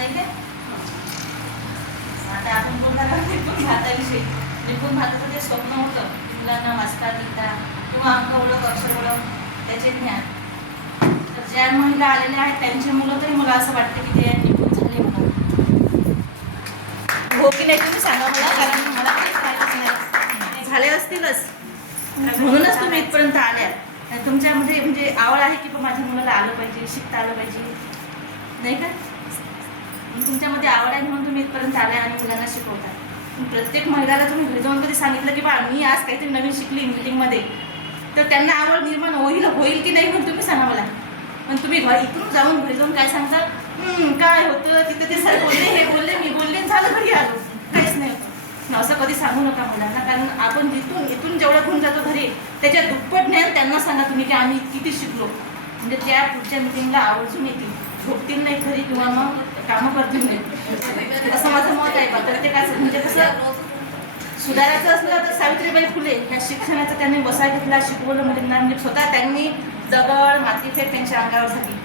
नाही आता आपण बोलणार निपुण भाताविषयी. निपुण भाताचं ते स्वप्न होतं मुलांना वाचता लिहिता किंवा अंक ओळख अक्षर ओळख त्याचे ज्ञान. तर ज्या महिला आलेल्या आहेत त्यांची मुलं तरी मला असं वाटतं की ते निपुण झाले म्हणून. हो की नाही तुम्ही सांगा मला कारण मला नाही. झाले असतीलच. म्हणूनच तुम्ही इथपर्यंत आल्या. तुमच्यामध्ये म्हणजे आवड आहे की माझ्या मुलाला आलं पाहिजे शिकता आलं पाहिजे? नाही का? म्हणजे तुमच्यामध्ये आवड आहे म्हणून तुम्ही इथपर्यंत आलाय आणि मुलांना शिकवता प्रत्येक महिलाला तुम्ही घरी जाऊन कधी सांगितलं की बा मी आज काहीतरी नवीन शिकली मीटिंगमध्ये. तर त्यांना आवड निर्माण होईल होईल की नाही म्हणून तुम्ही सांगा मला. पण तुम्ही घर इथून जाऊन घरी जाऊन काय सांगता? काय होतं? तिथं ते सर बोलले हे बोलले मी बोलले झालं घरी आलो. काहीच नाही होतं. असं कधी सांगू नका मुलांना कारण आपण जिथून इथून जेवढं घेऊन जातो घरी त्याच्या दुप्पट ज्ञान त्यांना सांगा तुम्ही की आम्ही किती शिकलो. म्हणजे त्या पुढच्या मिटिंगला आवर्जून येतील. घरी किंवा मग कामं करतो नाही असं माझं मत आहे. बा प्रत्येकाचं म्हणजे कसं सुधारायचं असलं तर सावित्रीबाई फुले ह्या शिक्षणाचं त्यांनी वसा घेतला शिकवलं म्हणजे मुलींना म्हणजे स्वतः त्यांनी दगड मातीफेक त्यांच्या अंगावर झाली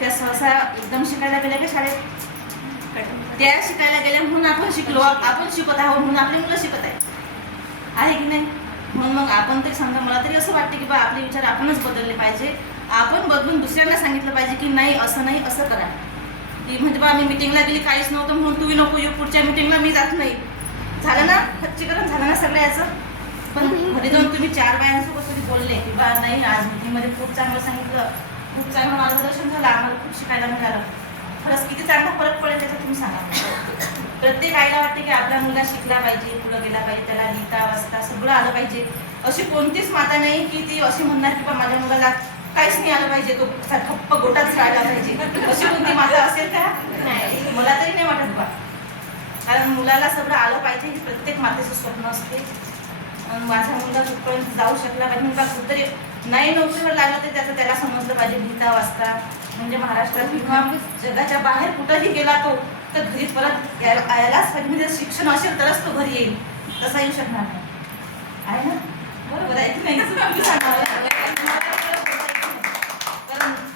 त्या सहसा एकदम शिकायला गेल्या का शाळेत? त्या शिकायला गेल्या म्हणून आपण शिकलो आपण शिकत आहोत म्हणून आपली मुलं शिकत आहे आहे की नाही? म्हणून मग आपण ते सांगा मला तरी असं वाटतं की बा आपले विचार आपणच बदलले पाहिजे. आपण बदलून दुसऱ्यांना सांगितलं पाहिजे की नाही असं नाही असं करा. की म्हणजे बा मी मिटिंगला गेली काहीच नव्हतं म्हणून तुम्ही नको येऊ पुढच्या मिटिंगला मी जात नाही. झालं ना? खच्चीकरण झालं ना सगळं याचं? पण घरी जाऊन तुम्ही चार बायांसोबत कधी बोलले की बा नाही आज मीटिंगमध्ये खूप चांगलं सांगितलं खूप चांगलं मार्गदर्शन झालं आम्हाला खूप शिकायला मिळालं. खरंच किती चांगला फरक पडेल त्याचा तुम्ही सांगा. प्रत्येक आईला वाटते की आपला मुलगा शिकला पाहिजे पुढं गेला पाहिजे त्याला लिहिता वाचता सगळं आलं पाहिजे. अशी कोणतीच माता नाही की ती अशी म्हणणार की बा माझ्या मुलाला काहीच नाही आलं पाहिजे तो ठप्प गोटाच राहिला पाहिजे. अशी कोणती माता असेल का नाही मला तरी नाही वाटत बा कारण मुलाला सगळं आलं पाहिजे हे प्रत्येक मातेचं स्वप्न असते. आणि माझा मुलगा कुठपर्यंत जाऊ शकला पाहिजे मुलगा कुठतरी नाही नोकरीवर लागला तर त्याचं त्याला समजलं पाहिजे लिहिता वाचता. म्हणजे महाराष्ट्रात किंवा जगाच्या बाहेर कुठंही गेला तो तर घरी परत यायला यायलाच पाहिजे म्हणजे शिक्षण असेल तरच तो घरी येईल. तसा येऊ शकणार नाही. आहे ना? बरोबर आहे की नाही?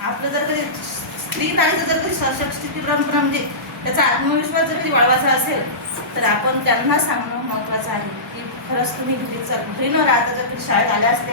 आपलं जर कधी स्त्री नारीचं जर कधी सशक्तीकरण म्हणजे त्याचा आत्मविश्वास जर कधी वाढवायचा असेल तर आपण त्यांना सांगणं महत्त्वाचं आहे की खरंच तुम्ही घरी घरी न राहता जर तुम्ही शाळेत आल्या असते